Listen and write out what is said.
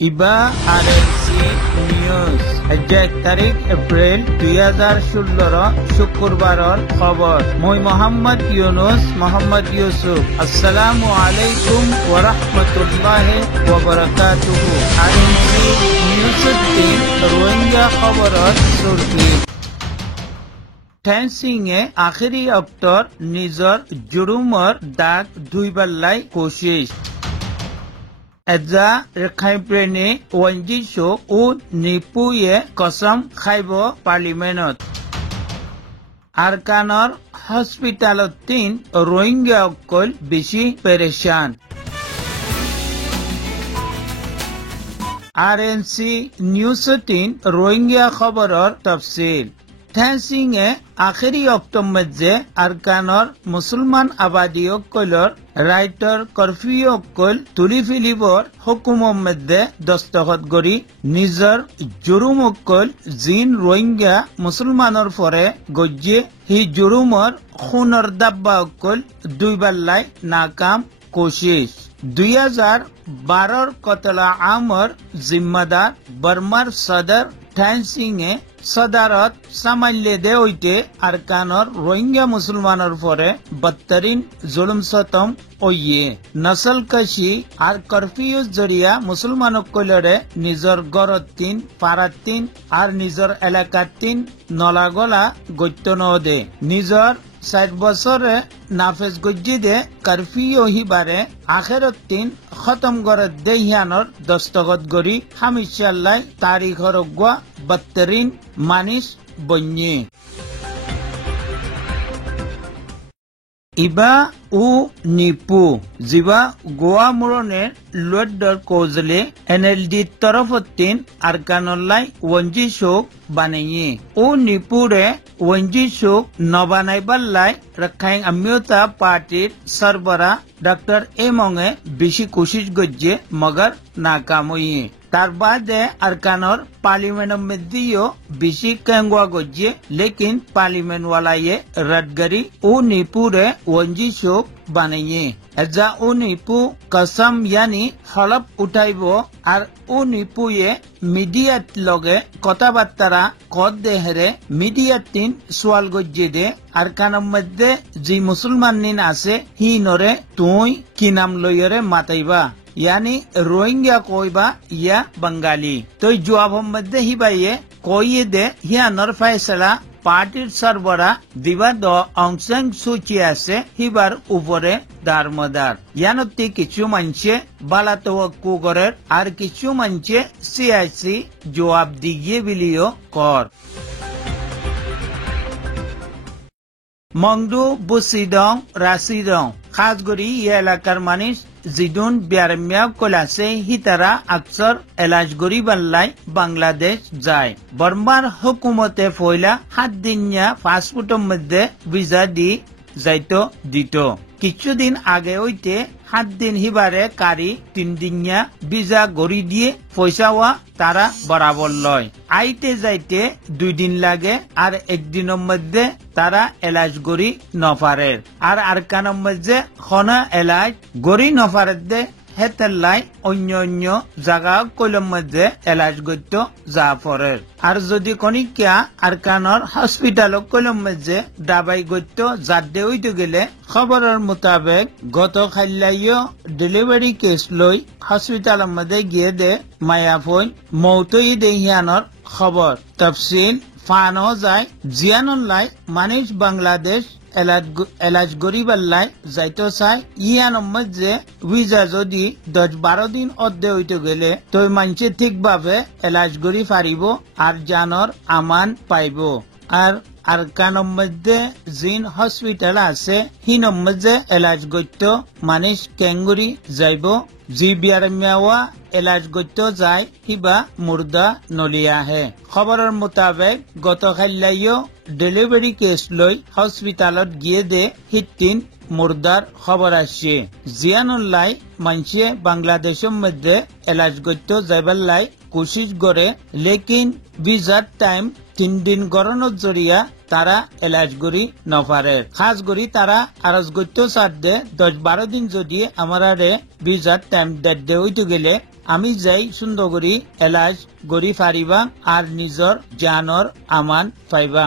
ইবা RNC news 1 তারিখ April 2016 শুক্রবাৰৰ খবৰ মই মোহাম্মদ ইউসুফ আসসালামু আলাইকুম ওয়া রাহমাতুল্লাহি ওয়া বারাকাতুহু আরএনসি নিউজৰ রোহিঙ্গা খবৰৰ চুৰকি টেনসিংয়ে আখেরি অক্টৰ নিজৰ জুৰুমৰ দাগ ধুইবালাই কোশিশ এজা ৰেখাইপ্ৰেনে ওয়ানজিশো ও নিপুয়ে কসম খাইব পাৰ্লিমেণ্টত আৰকানৰ হস্পিটালত 3 রোহিঙ্গা অকল বেশি পেরেশান আরএনসি নিউজ 3 রোহিঙ্গা খবৰৰ তফসিল টেনসিংয়ে আখেরি অক্টোবর আরকানৰ মুসলমান আবাদীসকলৰ রাইটৰ কৰ্ফিউ অকল তুলি ফেলিবৰ হুকুমৰ মধ্যে দস্তখত কৰি নিজৰ জুৰুম অকল জিন রোহিঙ্গা মুসলমানৰ ফৰে গজ্জে হি জুৰুমৰ খুনৰ দাব্বা অকল দুইবাল্লাই নাকাম কোশিশ 2012 কতলা আমর জিম্মাদার বর্মার সদর টেনসিংয়ে সদারত সামাল্যে দে হইতে আরকানর রোহিঙ্গা মুসলমানের পরে বদতরিন জুলুম সতম ওইয়ে নসল কশি আর কর্ফিউ জরিয়া মুসলমানসকলরে নিজর গড়ত 3 পাড়াত 3 আর নিজর এলাকাত 3 নলাগলা গত্য নদে নিজর 60 বছরে নাফেজ গজ্জি দে কর্ফিউ হিবারে আখেরত 3 খতম গড়ত দেহিয়ানর দস্তগত গরি হামিশাল্লাই তারিখর অগুয়া বদতরিন মানিস বন্যে ইবা ও নিপু জিবা গোয়া মুরনের লুয়েডর কোজলে এনএলডি তরফতিন আরকানল্লাই ওয়ানজি শোক বানাইয়ে ও নিপুরে ওয়ানজি শোক নবানাইবাল্লাই রক্ষাইং আমিয়তা পার্টির সরবরা ডক্টর এমংয়ে বেশি কোশিশ গজ্জে মগর নাকাম হইয়ে তার বাদে আরকানর পার্লিমেন্টের মধ্যেও বেশি কেঙ্গুয়া গজ্জে লেকিন পার্লিমেন্ট ওয়ালায়ে রদগরি ও নিপুরে ওয়ানজি শোক বানাইয়ে এজা ও নিপু কসম ইয়ানি হলপ উঠাইব আর ও নিপুয়ে মিডিয়াত লগে কথাবার্তারা কদ দেহেরে মিডিয়াত 3 সোয়াল গজ্জে দে আরকানের মধ্যে যে মুসলমান নিন আছে হি নরে তুই কি নাম লইরে মাতাইবা यानी रोहिंग्या कोईबा या बंगाली तो जवाब मध्य ही बाइये कोई दे हिया नर फैसला पार्टीर सरबरा दिवा द अंगसेंग सूची আছে হিবার উপরে দারমদার ইয়ানতি কিছু মানছে বালাতওয়াক্কু করের আর কিছু মানছে সিআইসি জবাব দিয়ে বিলিও কর মংদু বুসিদং রাসিদং খাসগরি এলাকার মানুষ জিদুন বিয়ারমিয়া কোলাসে হিতারা আকসর এলাজগরি বাল্লাই বাংলাদেশ যায় বর্মার হুকুমতে ফয়লা 7 দিনিয়া পাসপোর্টের মধ্যে ভিসা দি যাইতো দিত কিছুদিন আগে হইতে 7 দিন হিবারে কারি 3 দিনিয়া ভিসা গড়ি দিয়ে পয়সাওয়া তারা বরাবর লয় আইতে যাইতে 2 দিন লাগে আর একদিনের মধ্যে তারা এলাজ গড়ি নফারের আর আরকানের মধ্যে খনা এলাজ গড়ি নফারের দে হেতেলাই অন্য অন্য জায়গা কলম মধ্যে এলাজ গত্য জাফরের আর যদি কনিকা আরকানর হসপিটাল কলম মধ্যে দাবাই গত্য জাদে হইতে গেলে খবরের মোতাবেক গত খাইলাইও ডেলিভারি কেস লই হসপিটালের মধ্যে গিয়ে দে মায়াফই মৌতই দেহিয়ানর খবর তফসিল ফানো যায় জিয়ানুল্লাহ মানিস বাংলাদেশ এলাজ গরিবাল্লাই যাইতো চাই ইয়ানোর মধ্যে ভিসা যদি 10-12 দিন অর্ধে হইতে গেলে তো মানুষে ঠিকভাবে এলাজ গরি পারিব আর জানর আমান পাইব আর আরকানের মধ্যে জিন হসপিটাল আছে হিনর মধ্যে এলাজ গত্য মানুষ কেঙ্গুরি যাইব জি বিয়ারমিয়াওয়া এলাজ গত্য যায় হিবা মুর্দা নলিয়া হে খবরের মোতাবেক গত খাইলাইও ডেলিভারি কেস লই হসপিটালত গিয়ে দে হিতিন মুর্দার খবর আসছে জিয়ানুল্লাহ মানছে বাংলাদেশের মধ্যে এলাজ গত্য যাইবাল্লাই কোশিশ করে লেকিন ভিসার টাইম 3 দিন গড়ানোর জরিয়া তারা এলাজ গরি নফারে খাস গরি তারা আরজ গত্য সাথে 10-12 দিন যদি আমারে ভিসার টাইম দে হইতে গেলে আমি যাই সুন্দর করি এলাজ গরি ফারিবা আর নিজর জানর আমান পাইবা।